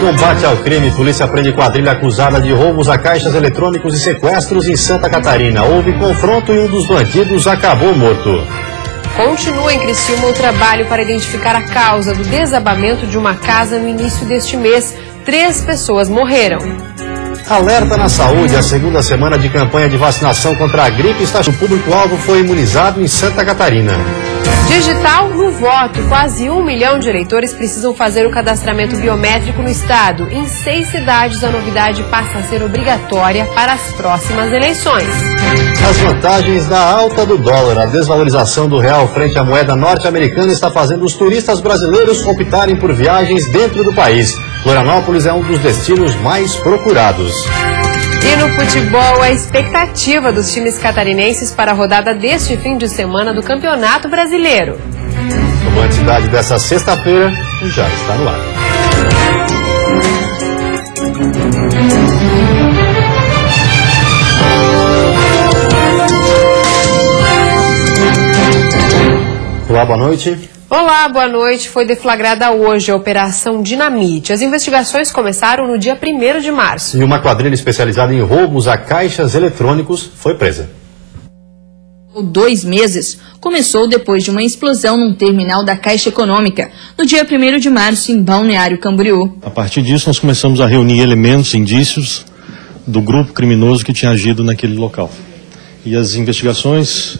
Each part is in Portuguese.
Combate ao crime, polícia prende quadrilha acusada de roubos a caixas eletrônicos e sequestros em Santa Catarina. Houve confronto e um dos bandidos acabou morto. Continua em Criciúma o trabalho para identificar a causa do desabamento de uma casa no início deste mês. 3 pessoas morreram. Alerta na saúde, a segunda semana de campanha de vacinação contra a gripe está. O público-alvo foi imunizado em Santa Catarina. Digital no voto. Quase 1 milhão de eleitores precisam fazer o cadastramento biométrico no estado. Em 6 cidades, a novidade passa a ser obrigatória para as próximas eleições. As vantagens da alta do dólar. A desvalorização do real frente à moeda norte-americana está fazendo os turistas brasileiros optarem por viagens dentro do país. Florianópolis é um dos destinos mais procurados. E no futebol, a expectativa dos times catarinenses para a rodada deste fim de semana do Campeonato Brasileiro. Como a cidade dessa sexta-feira já está no ar. Olá, boa noite. Olá, boa noite. Foi deflagrada hoje a Operação Dinamite. As investigações começaram no dia 1º de março. E uma quadrilha especializada em roubos a caixas eletrônicos foi presa. 2 meses começou depois de uma explosão num terminal da Caixa Econômica, no dia 1º de março, em Balneário Camboriú. A partir disso, nós começamos a reunir elementos, indícios do grupo criminoso que tinha agido naquele local. E as investigações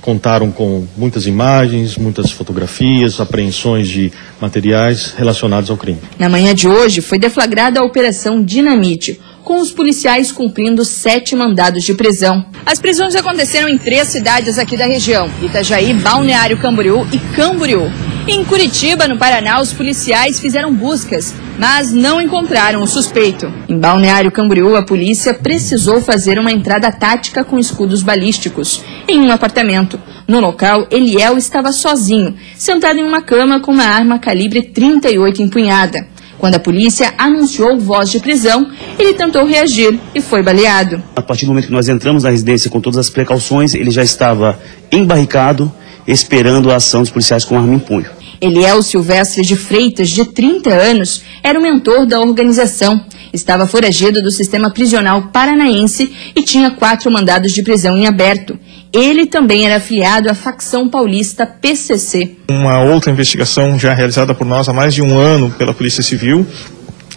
contaram com muitas imagens, muitas fotografias, apreensões de materiais relacionados ao crime. Na manhã de hoje foi deflagrada a Operação Dinamite, com os policiais cumprindo 7 mandados de prisão. As prisões aconteceram em 3 cidades aqui da região: Itajaí, Balneário Camboriú e Camboriú. Em Curitiba, no Paraná, os policiais fizeram buscas, mas não encontraram o suspeito. Em Balneário Camboriú, a polícia precisou fazer uma entrada tática com escudos balísticos em um apartamento. No local, Eliel estava sozinho, sentado em uma cama com uma arma calibre 38 empunhada. Quando a polícia anunciou voz de prisão, ele tentou reagir e foi baleado. A partir do momento que nós entramos na residência com todas as precauções, ele já estava embarricado, esperando a ação dos policiais com arma em punho. Eliel Silvestre de Freitas, de 30 anos, era o mentor da organização. Estava foragido do sistema prisional paranaense e tinha 4 mandados de prisão em aberto. Ele também era afiliado à facção paulista PCC. Uma outra investigação já realizada por nós há mais de 1 ano pela Polícia Civil,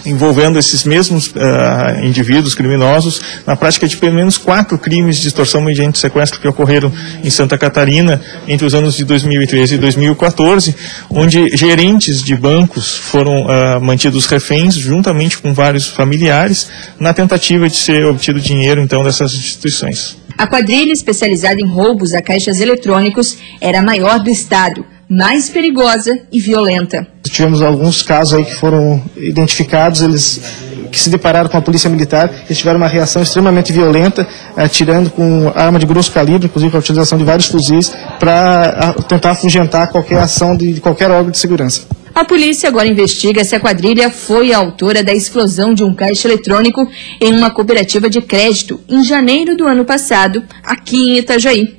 envolvendo esses mesmos indivíduos criminosos na prática de pelo menos 4 crimes de extorsão mediante sequestro que ocorreram em Santa Catarina entre os anos de 2013 e 2014, onde gerentes de bancos foram mantidos reféns juntamente com vários familiares na tentativa de ser obtido dinheiro então dessas instituições. A quadrilha especializada em roubos a caixas eletrônicos era a maior do estado, mais perigosa e violenta. Tivemos alguns casos aí que foram identificados, eles que se depararam com a polícia militar, eles tiveram uma reação extremamente violenta, atirando com arma de grosso calibre, inclusive com a utilização de vários fuzis, para tentar afugentar qualquer ação de qualquer órgão de segurança. A polícia agora investiga se a quadrilha foi a autora da explosão de um caixa eletrônico em uma cooperativa de crédito em janeiro do ano passado, aqui em Itajaí.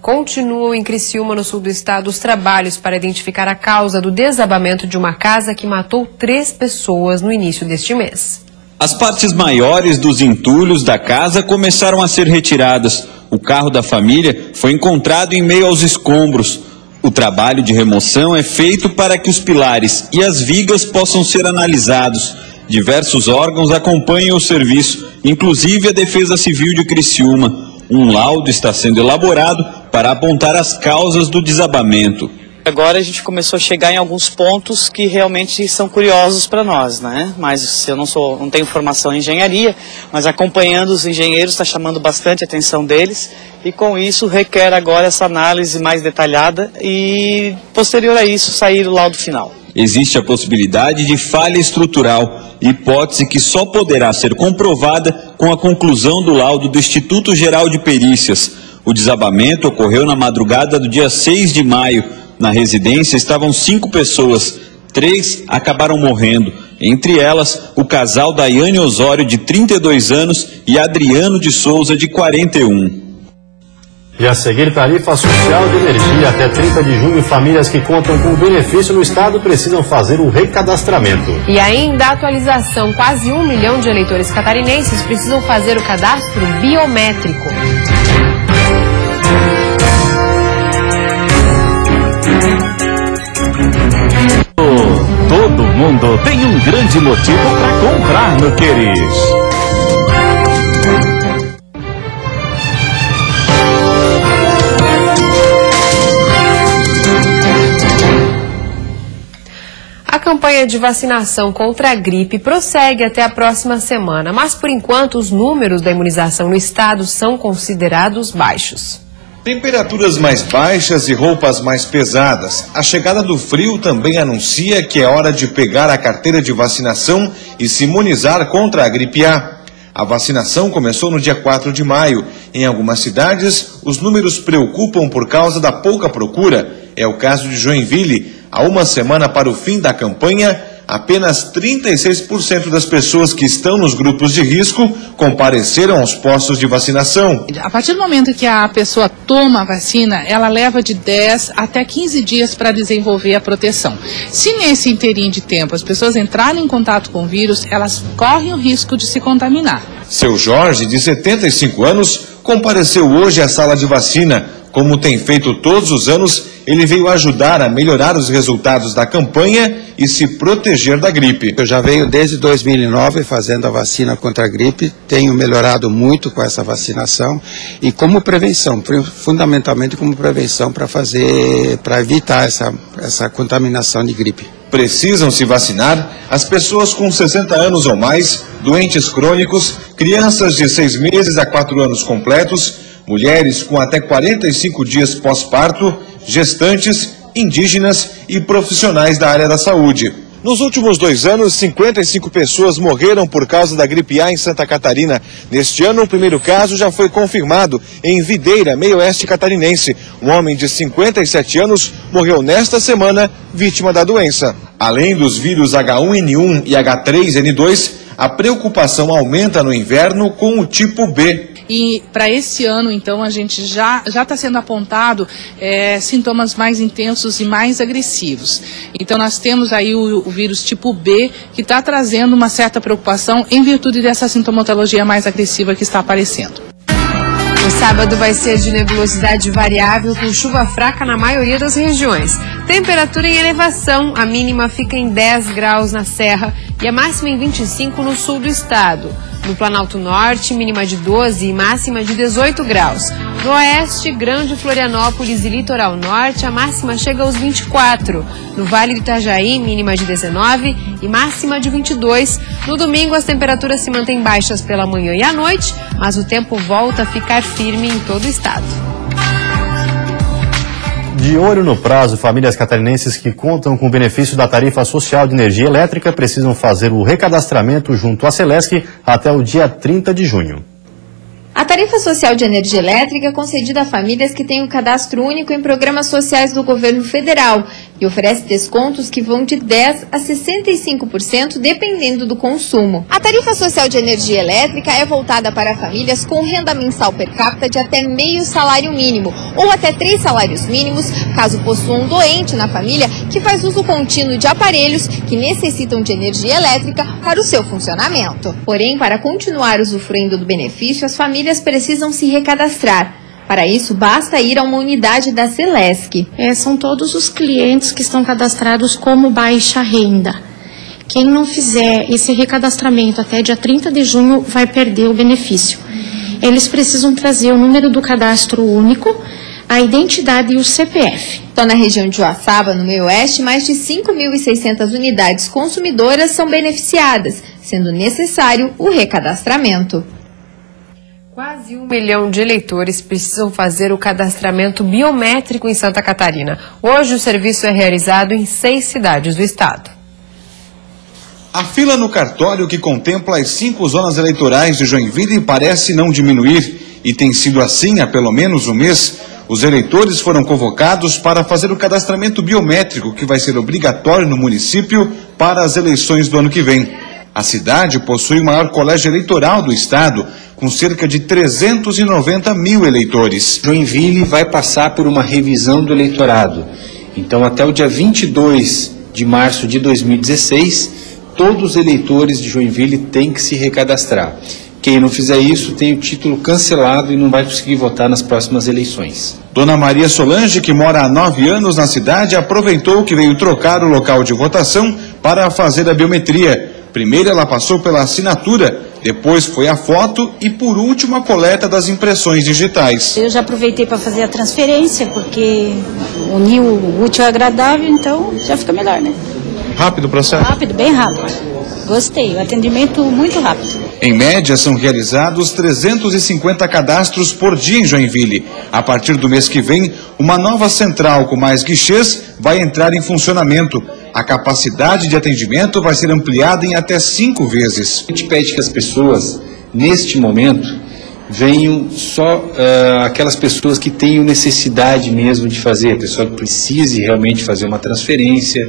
Continuam em Criciúma, no sul do estado, os trabalhos para identificar a causa do desabamento de uma casa que matou 3 pessoas no início deste mês. As partes maiores dos entulhos da casa começaram a ser retiradas. O carro da família foi encontrado em meio aos escombros. O trabalho de remoção é feito para que os pilares e as vigas possam ser analisados. Diversos órgãos acompanham o serviço, inclusive a Defesa Civil de Criciúma. Um laudo está sendo elaborado para apontar as causas do desabamento. Agora a gente começou a chegar em alguns pontos que realmente são curiosos para nós, né? Mas eu não tenho formação em engenharia, mas acompanhando os engenheiros está chamando bastante a atenção deles e com isso requer agora essa análise mais detalhada e posterior a isso sair o laudo final. Existe a possibilidade de falha estrutural, hipótese que só poderá ser comprovada com a conclusão do laudo do Instituto Geral de Perícias. O desabamento ocorreu na madrugada do dia 6 de maio. Na residência estavam 5 pessoas, 3 acabaram morrendo. Entre elas, o casal Daiane Osório, de 32 anos, e Adriano de Souza, de 41. E a seguir, tarifa social de energia. Até 30 de junho, famílias que contam com benefício no estado precisam fazer o recadastramento. E ainda a atualização. Quase 1 milhão de eleitores catarinenses precisam fazer o cadastro biométrico. Todo mundo tem um grande motivo para comprar no Queris. A campanha de vacinação contra a gripe prossegue até a próxima semana, mas por enquanto os números da imunização no estado são considerados baixos. Temperaturas mais baixas e roupas mais pesadas. A chegada do frio também anuncia que é hora de pegar a carteira de vacinação e se imunizar contra a gripe A. A vacinação começou no dia 4 de maio. Em algumas cidades, os números preocupam por causa da pouca procura. É o caso de Joinville. Há uma semana para o fim da campanha, apenas 36% das pessoas que estão nos grupos de risco compareceram aos postos de vacinação. A partir do momento que a pessoa toma a vacina, ela leva de 10 até 15 dias para desenvolver a proteção. Se nesse inteirinho de tempo as pessoas entrarem em contato com o vírus, elas correm o risco de se contaminar. Seu Jorge, de 75 anos, compareceu hoje à sala de vacina. Como tem feito todos os anos, ele veio ajudar a melhorar os resultados da campanha e se proteger da gripe. Eu já venho desde 2009 fazendo a vacina contra a gripe, tenho melhorado muito com essa vacinação e como prevenção, fundamentalmente como prevenção para evitar essa contaminação de gripe. Precisam se vacinar as pessoas com 60 anos ou mais, doentes crônicos, crianças de 6 meses a 4 anos completos, mulheres com até 45 dias pós-parto, gestantes, indígenas e profissionais da área da saúde. Nos últimos 2 anos, 55 pessoas morreram por causa da gripe A em Santa Catarina. Neste ano, o primeiro caso já foi confirmado em Videira, meio oeste catarinense. Um homem de 57 anos morreu nesta semana, vítima da doença. Além dos vírus H1N1 e H3N2, a preocupação aumenta no inverno com o tipo B. E para esse ano, então, a gente já está sendo apontado sintomas mais intensos e mais agressivos. Então, nós temos aí o vírus tipo B, que está trazendo uma certa preocupação em virtude dessa sintomatologia mais agressiva que está aparecendo. O sábado vai ser de nebulosidade variável, com chuva fraca na maioria das regiões. Temperatura em elevação, a mínima fica em 10 graus na Serra e a máxima em 25 no sul do estado. No Planalto Norte, mínima de 12 e máxima de 18 graus. No Oeste, Grande Florianópolis e Litoral Norte, a máxima chega aos 24. No Vale do Itajaí, mínima de 19 e máxima de 22. No domingo, as temperaturas se mantêm baixas pela manhã e à noite, mas o tempo volta a ficar firme em todo o estado. De olho no prazo, famílias catarinenses que contam com o benefício da tarifa social de energia elétrica precisam fazer o recadastramento junto à Celesc até o dia 30 de junho. A tarifa social de energia elétrica é concedida a famílias que têm o cadastro único em programas sociais do governo federal e oferece descontos que vão de 10% a 65% dependendo do consumo. A tarifa social de energia elétrica é voltada para famílias com renda mensal per capita de até meio salário mínimo ou até 3 salários mínimos, caso possua um doente na família que faz uso contínuo de aparelhos que necessitam de energia elétrica para o seu funcionamento. Porém, para continuar usufruindo do benefício, as famílias precisam se recadastrar. Para isso, basta ir a uma unidade da Celesc. São todos os clientes que estão cadastrados como baixa renda. Quem não fizer esse recadastramento até dia 30 de junho vai perder o benefício. Eles precisam trazer o número do cadastro único, a identidade e o CPF. Então, na região de Joaçaba, no meio oeste, mais de 5.600 unidades consumidoras são beneficiadas, sendo necessário o recadastramento. Quase 1 milhão de eleitores precisam fazer o cadastramento biométrico em Santa Catarina. Hoje o serviço é realizado em 6 cidades do estado. A fila no cartório que contempla as 5 zonas eleitorais de Joinville parece não diminuir e tem sido assim há pelo menos um mês. Os eleitores foram convocados para fazer o cadastramento biométrico que vai ser obrigatório no município para as eleições do ano que vem. A cidade possui o maior colégio eleitoral do estado, com cerca de 390 mil eleitores. Joinville vai passar por uma revisão do eleitorado. Então, até o dia 22 de março de 2016, todos os eleitores de Joinville têm que se recadastrar. Quem não fizer isso tem o título cancelado e não vai conseguir votar nas próximas eleições. Dona Maria Solange, que mora há 9 anos na cidade, aproveitou que veio trocar o local de votação para fazer a biometria. Primeiro ela passou pela assinatura, depois foi a foto e por último a coleta das impressões digitais. Eu já aproveitei para fazer a transferência, porque unir o útil ao agradável, então já fica melhor, né? Rápido o processo? Rápido, bem rápido. Gostei, o atendimento muito rápido. Em média, são realizados 350 cadastros por dia em Joinville. A partir do mês que vem, uma nova central com mais guichês vai entrar em funcionamento. A capacidade de atendimento vai ser ampliada em até 5 vezes. A gente pede que as pessoas, neste momento, venham só aquelas pessoas que tenham necessidade mesmo de fazer, a pessoa que precise realmente fazer uma transferência,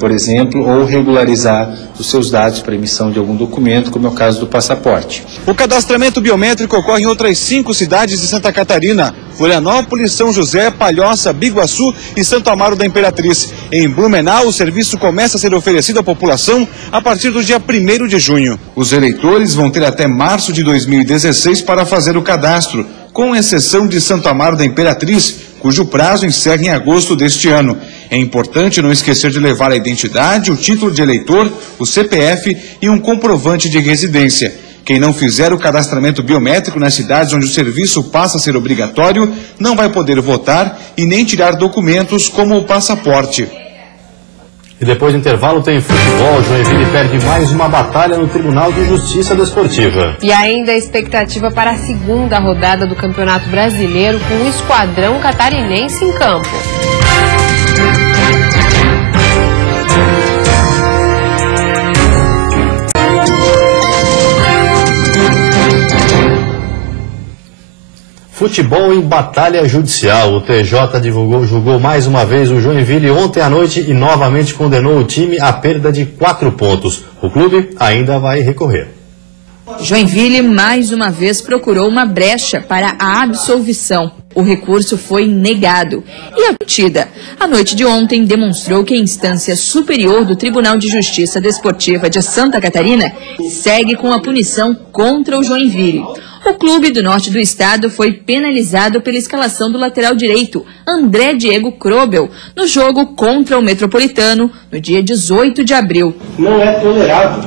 por exemplo, ou regularizar os seus dados para emissão de algum documento, como é o caso do passaporte. O cadastramento biométrico ocorre em outras 5 cidades de Santa Catarina: Florianópolis, São José, Palhoça, Biguaçu e Santo Amaro da Imperatriz. Em Blumenau, o serviço começa a ser oferecido à população a partir do dia 1º de junho. Os eleitores vão ter até março de 2016 para fazer o cadastro, com exceção de Santo Amaro da Imperatriz, cujo prazo encerra em agosto deste ano. É importante não esquecer de levar a identidade, o título de eleitor, o CPF e um comprovante de residência. Quem não fizer o cadastramento biométrico nas cidades onde o serviço passa a ser obrigatório, não vai poder votar e nem tirar documentos como o passaporte. E depois do intervalo tem futebol. Joinville perde mais uma batalha no Tribunal de Justiça Desportiva. E ainda a expectativa para a segunda rodada do Campeonato Brasileiro, com o esquadrão catarinense em campo. Futebol em batalha judicial. O TJ julgou mais uma vez o Joinville ontem à noite e novamente condenou o time à perda de 4 pontos. O clube ainda vai recorrer. Joinville mais uma vez procurou uma brecha para a absolvição. O recurso foi negado. E a partida, a noite de ontem, demonstrou que a instância superior do Tribunal de Justiça Desportiva de Santa Catarina segue com a punição contra o Joinville. O clube do norte do estado foi penalizado pela escalação do lateral direito, André Diego Krobel, no jogo contra o Metropolitano, no dia 18 de abril. Não é tolerável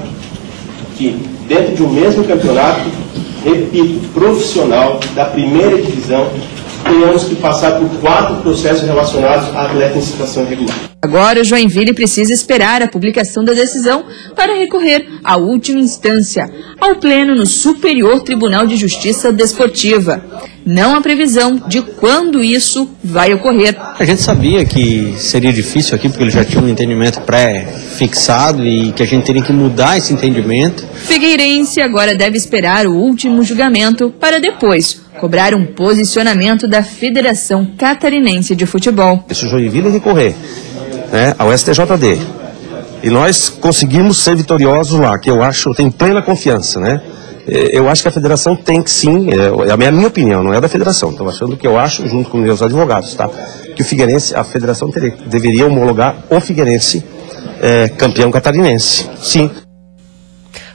que, dentro de um mesmo campeonato, repito, profissional, da primeira divisão, tenhamos que passar por 4 processos relacionados a atleta em situação irregular. Agora o Joinville precisa esperar a publicação da decisão para recorrer à última instância, ao pleno no Superior Tribunal de Justiça Desportiva. Não há previsão de quando isso vai ocorrer. A gente sabia que seria difícil aqui, porque ele já tinha um entendimento pré-fixado e que a gente teria que mudar esse entendimento. Figueirense agora deve esperar o último julgamento para depois cobrar um posicionamento da Federação Catarinense de Futebol. Se o Joinville recorrer ao STJD e nós conseguimos ser vitoriosos lá, que eu tenho plena confiança, eu acho que a federação tem que sim, é a minha opinião, não é da federação, estou achando que eu acho, junto com meus advogados, que o Figueirense, a federação deveria homologar o Figueirense campeão catarinense, sim.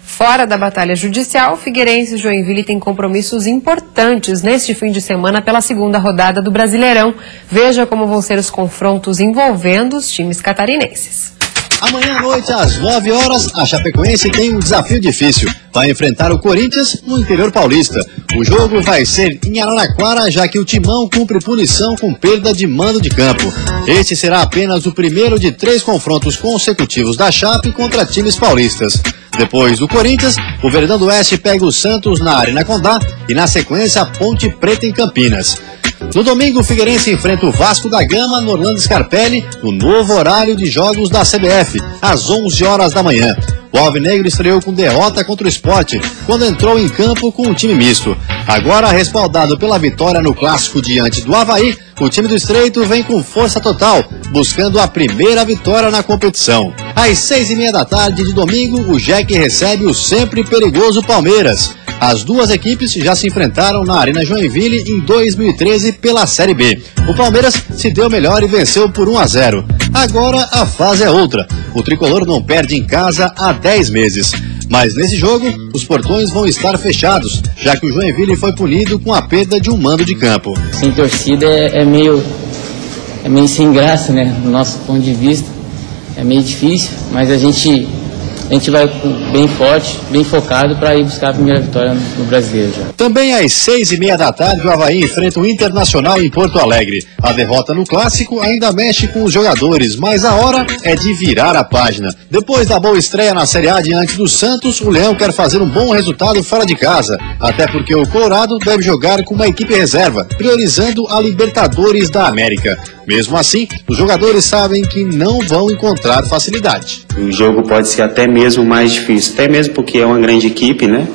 Fora da batalha judicial, Figueirense e Joinville têm compromissos importantes neste fim de semana pela segunda rodada do Brasileirão. Veja como vão ser os confrontos envolvendo os times catarinenses. Amanhã à noite, às 9 horas, a Chapecoense tem um desafio difícil. Vai enfrentar o Corinthians no interior paulista. O jogo vai ser em Araraquara, já que o Timão cumpre punição com perda de mando de campo. Este será apenas o primeiro de 3 confrontos consecutivos da Chape contra times paulistas. Depois do Corinthians, o Verdão do Oeste pega o Santos na Arena Condá e, na sequência, a Ponte Preta em Campinas. No domingo, o Figueirense enfrenta o Vasco da Gama no Orlando Scarpelli, no novo horário de jogos da CBF, às 11 horas da manhã. O Alvinegro estreou com derrota contra o Sport, quando entrou em campo com um time misto. Agora, respaldado pela vitória no Clássico diante do Avaí, o time do Estreito vem com força total, buscando a primeira vitória na competição. Às 6:30 da tarde de domingo, o Jeque recebe o sempre perigoso Palmeiras. As duas equipes já se enfrentaram na Arena Joinville em 2013 pela Série B. O Palmeiras se deu melhor e venceu por 1-0. Agora a fase é outra. O tricolor não perde em casa há 10 meses. Mas nesse jogo, os portões vão estar fechados, já que o Joinville foi punido com a perda de um mando de campo. Sem torcida é meio sem graça, né? Do nosso ponto de vista. É meio difícil, mas a gente vai bem forte, bem focado para ir buscar a primeira vitória no Brasileiro já. Também às 6h30 da tarde, o Avaí enfrenta o Internacional em Porto Alegre. A derrota no Clássico ainda mexe com os jogadores, mas a hora é de virar a página. Depois da boa estreia na Série A diante do Santos, o Leão quer fazer um bom resultado fora de casa, até porque o Colorado deve jogar com uma equipe reserva, priorizando a Libertadores da América. Mesmo assim, os jogadores sabem que não vão encontrar facilidade. O jogo pode ser até mesmo mais difícil, até mesmo porque é uma grande equipe, né?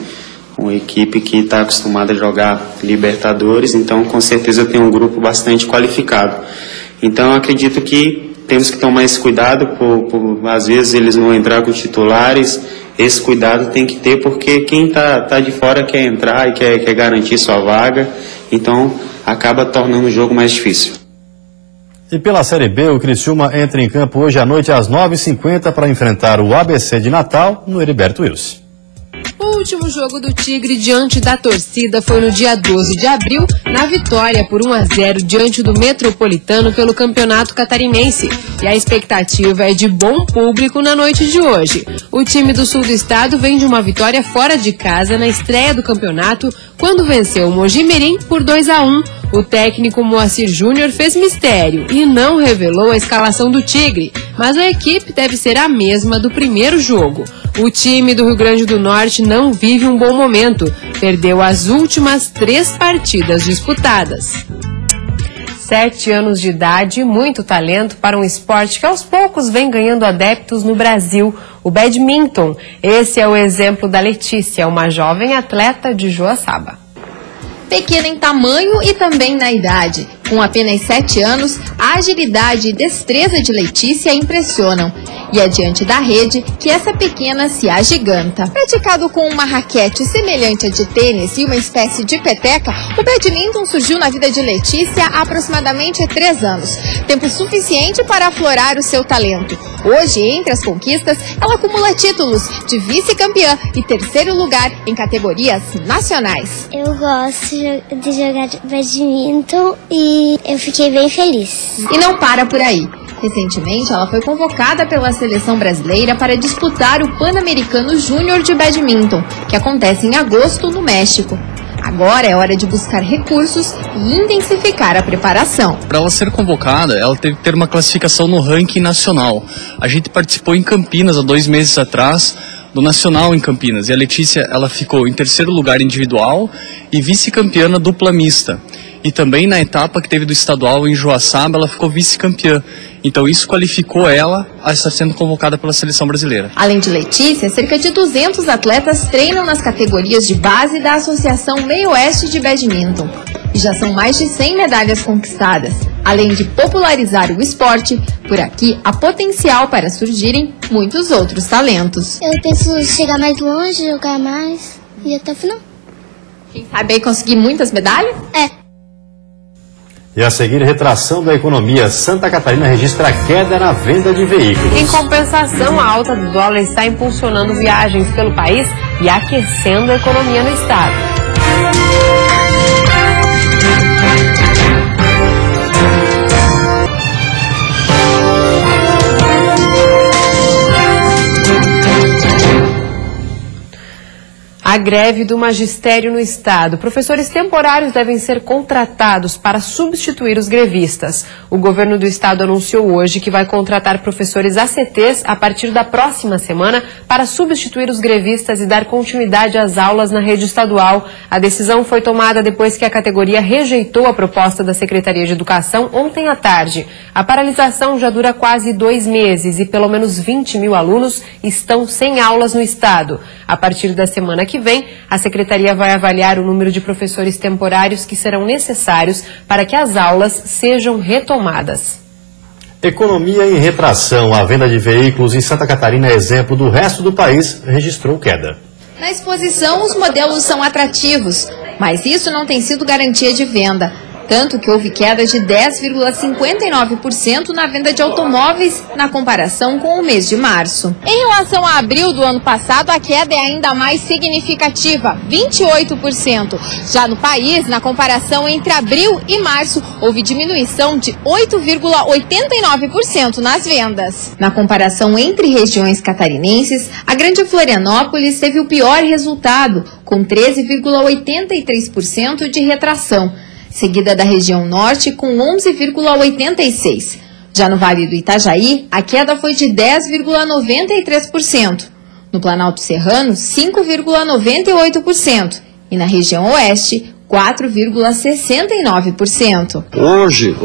Uma equipe que está acostumada a jogar Libertadores, então com certeza tem um grupo bastante qualificado. Então eu acredito que temos que tomar esse cuidado, às vezes eles não entrar com titulares, esse cuidado tem que ter, porque quem tá de fora quer entrar e quer garantir sua vaga, então acaba tornando o jogo mais difícil. E pela Série B, o Criciúma entra em campo hoje à noite às 9h50 para enfrentar o ABC de Natal no Heriberto Wilson. O último jogo do Tigre diante da torcida foi no dia 12 de abril, na vitória por 1-0 diante do Metropolitano pelo Campeonato Catarinense. E a expectativa é de bom público na noite de hoje. O time do sul do estado vem de uma vitória fora de casa na estreia do campeonato, quando venceu o Mojimirim por 2-1. O técnico Moacir Júnior fez mistério e não revelou a escalação do Tigre, mas a equipe deve ser a mesma do primeiro jogo. O time do Rio Grande do Norte não vive um bom momento, perdeu as últimas 3 partidas disputadas. 7 anos de idade, muito talento para um esporte que aos poucos vem ganhando adeptos no Brasil, o badminton. Esse é o exemplo da Letícia, uma jovem atleta de Joaçaba. Pequena em tamanho e também na idade. Com apenas 7 anos, a agilidade e destreza de Letícia impressionam. E é diante da rede que essa pequena se agiganta. Praticado com uma raquete semelhante a de tênis e uma espécie de peteca, o badminton surgiu na vida de Letícia há aproximadamente 3 anos. Tempo suficiente para aflorar o seu talento. Hoje, entre as conquistas, ela acumula títulos de vice-campeã e 3º lugar em categorias nacionais. Eu gosto de jogar badminton e eu fiquei bem feliz. E não para por aí. Recentemente, ela foi convocada pela seleção brasileira para disputar o Pan-Americano Júnior de Badminton, que acontece em agosto no México. Agora é hora de buscar recursos e intensificar a preparação. Para ela ser convocada, ela teve que ter uma classificação no ranking nacional. A gente participou em Campinas há 2 meses atrás, do Nacional em Campinas. E a Letícia, ela ficou em 3º lugar individual e vice-campeã na dupla mista. E também na etapa que teve do estadual em Joaçaba, ela ficou vice-campeã. Então isso qualificou ela a estar sendo convocada pela seleção brasileira. Além de Letícia, cerca de 200 atletas treinam nas categorias de base da Associação Meio Oeste de Badminton. E já são mais de 100 medalhas conquistadas. Além de popularizar o esporte, por aqui há potencial para surgirem muitos outros talentos. Eu penso chegar mais longe, jogar mais e até o final. Quem sabe aí conseguir muitas medalhas? É. E a seguir, retração da economia. Santa Catarina registra queda na venda de veículos. Em compensação, a alta do dólar está impulsionando viagens pelo país e aquecendo a economia no estado. A greve do magistério no estado. Professores temporários devem ser contratados para substituir os grevistas. O governo do estado anunciou hoje que vai contratar professores ACTs a partir da próxima semana para substituir os grevistas e dar continuidade às aulas na rede estadual. A decisão foi tomada depois que a categoria rejeitou a proposta da Secretaria de Educação ontem à tarde. A paralisação já dura quase 2 meses e pelo menos 20 mil alunos estão sem aulas no estado. A partir da semana que vem, a Secretaria vai avaliar o número de professores temporários que serão necessários para que as aulas sejam retomadas. Economia em retração. A venda de veículos em Santa Catarina, exemplo do resto do país, registrou queda. Na exposição, os modelos são atrativos, mas isso não tem sido garantia de venda. Tanto que houve queda de 10,59% na venda de automóveis na comparação com o mês de março. Em relação a abril do ano passado, a queda é ainda mais significativa, 28%. Já no país, na comparação entre abril e março, houve diminuição de 8,89% nas vendas. Na comparação entre regiões catarinenses, a Grande Florianópolis teve o pior resultado, com 13,83% de retração, seguida da região norte com 11,86%. Já no Vale do Itajaí, a queda foi de 10,93%. No Planalto Serrano, 5,98%. E na região oeste, 4,69%. Hoje,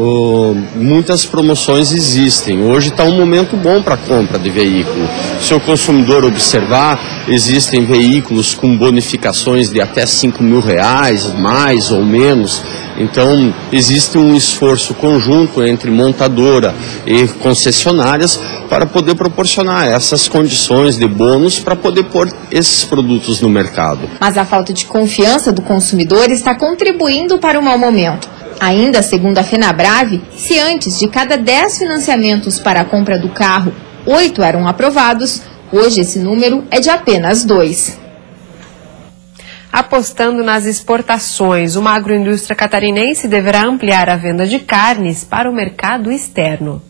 muitas promoções existem. Hoje está um momento bom para compra de veículo. Se o consumidor observar, existem veículos com bonificações de até R$5.000, mais ou menos. Então, existe um esforço conjunto entre montadora e concessionárias para poder proporcionar essas condições de bônus para poder pôr esses produtos no mercado. Mas a falta de confiança do consumidor está contribuindo para o mau momento. Ainda segundo a FenaBrave, se antes de cada 10 financiamentos para a compra do carro, 8 eram aprovados, hoje esse número é de apenas 2. Apostando nas exportações, uma agroindústria catarinense deverá ampliar a venda de carnes para o mercado externo.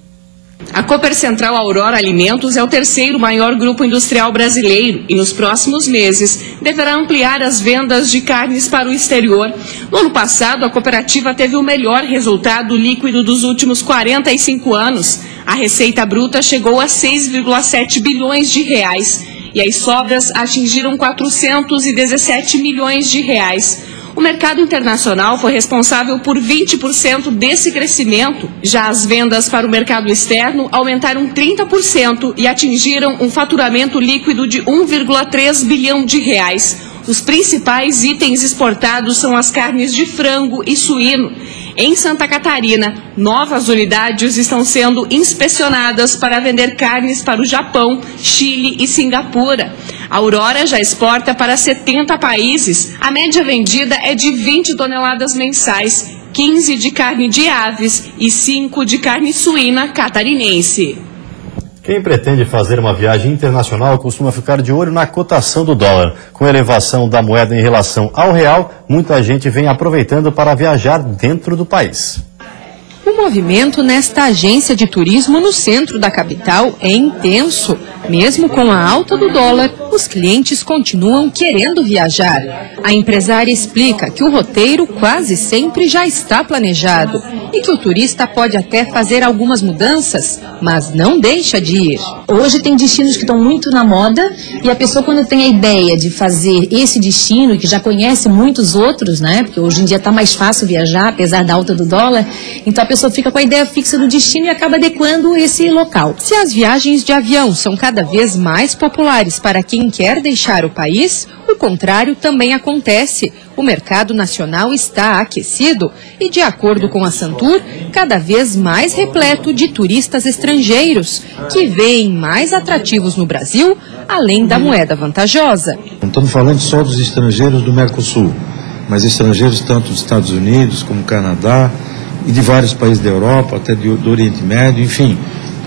A Copercentral Aurora Alimentos é o terceiro maior grupo industrial brasileiro e nos próximos meses deverá ampliar as vendas de carnes para o exterior. No ano passado, a cooperativa teve o melhor resultado líquido dos últimos 45 anos. A receita bruta chegou a 6,7 bilhões de reais. E as sobras atingiram 417 milhões de reais. O mercado internacional foi responsável por 20% desse crescimento. Já as vendas para o mercado externo aumentaram 30% e atingiram um faturamento líquido de 1,3 bilhão de reais. Os principais itens exportados são as carnes de frango e suíno. Em Santa Catarina, novas unidades estão sendo inspecionadas para vender carnes para o Japão, Chile e Singapura. A Aurora já exporta para 70 países. A média vendida é de 20 toneladas mensais, 15 de carne de aves e 5 de carne suína catarinense. Quem pretende fazer uma viagem internacional costuma ficar de olho na cotação do dólar. Com a elevação da moeda em relação ao real, muita gente vem aproveitando para viajar dentro do país. O movimento nesta agência de turismo no centro da capital é intenso. Mesmo com a alta do dólar, os clientes continuam querendo viajar. A empresária explica que o roteiro quase sempre já está planejado e que o turista pode até fazer algumas mudanças, mas não deixa de ir. Hoje tem destinos que estão muito na moda e a pessoa, quando tem a ideia de fazer esse destino e que já conhece muitos outros, né? Porque hoje em dia está mais fácil viajar, apesar da alta do dólar, então a pessoa fica com a ideia fixa do destino e acaba adequando esse local. Se as viagens de avião são cada vez mais populares para quem quer deixar o país, o contrário também acontece. O mercado nacional está aquecido e, de acordo com a Santur, cada vez mais repleto de turistas estrangeiros, que veem mais atrativos no Brasil, além da moeda vantajosa. Não estamos falando só dos estrangeiros do Mercosul, mas estrangeiros tanto dos Estados Unidos como Canadá e de vários países da Europa, até do Oriente Médio, enfim.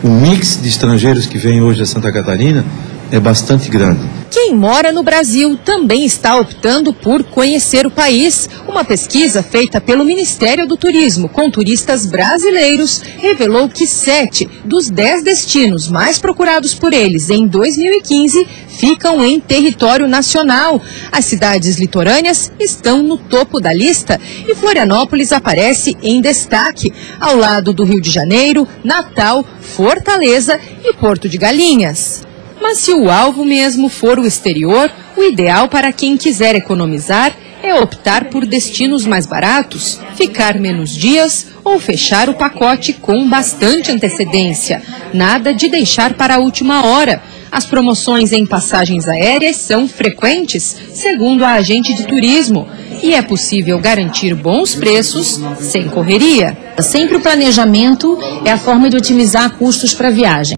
O mix de estrangeiros que vem hoje a Santa Catarina é bastante grande. Quem mora no Brasil também está optando por conhecer o país. Uma pesquisa feita pelo Ministério do Turismo com turistas brasileiros revelou que 7 dos 10 destinos mais procurados por eles em 2015 ficam em território nacional. As cidades litorâneas estão no topo da lista e Florianópolis aparece em destaque, ao lado do Rio de Janeiro, Natal, Fortaleza e Porto de Galinhas. Mas se o alvo mesmo for o exterior, o ideal para quem quiser economizar é optar por destinos mais baratos, ficar menos dias ou fechar o pacote com bastante antecedência. Nada de deixar para a última hora. As promoções em passagens aéreas são frequentes, segundo a agente de turismo, e é possível garantir bons preços sem correria. Sempre o planejamento é a forma de otimizar custos para a viagem.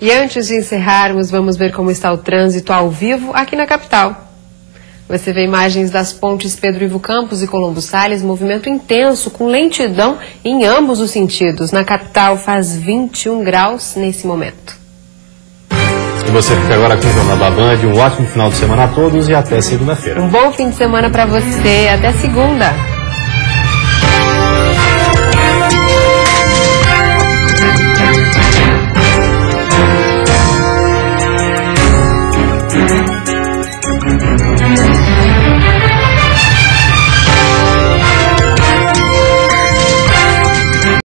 E antes de encerrarmos, vamos ver como está o trânsito ao vivo aqui na capital. Você vê imagens das pontes Pedro Ivo Campos e Colombo Salles, movimento intenso, com lentidão em ambos os sentidos. Na capital faz 21 graus nesse momento. E você fica agora com o Jornal da Band. Um ótimo final de semana a todos e até segunda-feira. Um bom fim de semana para você. Até segunda.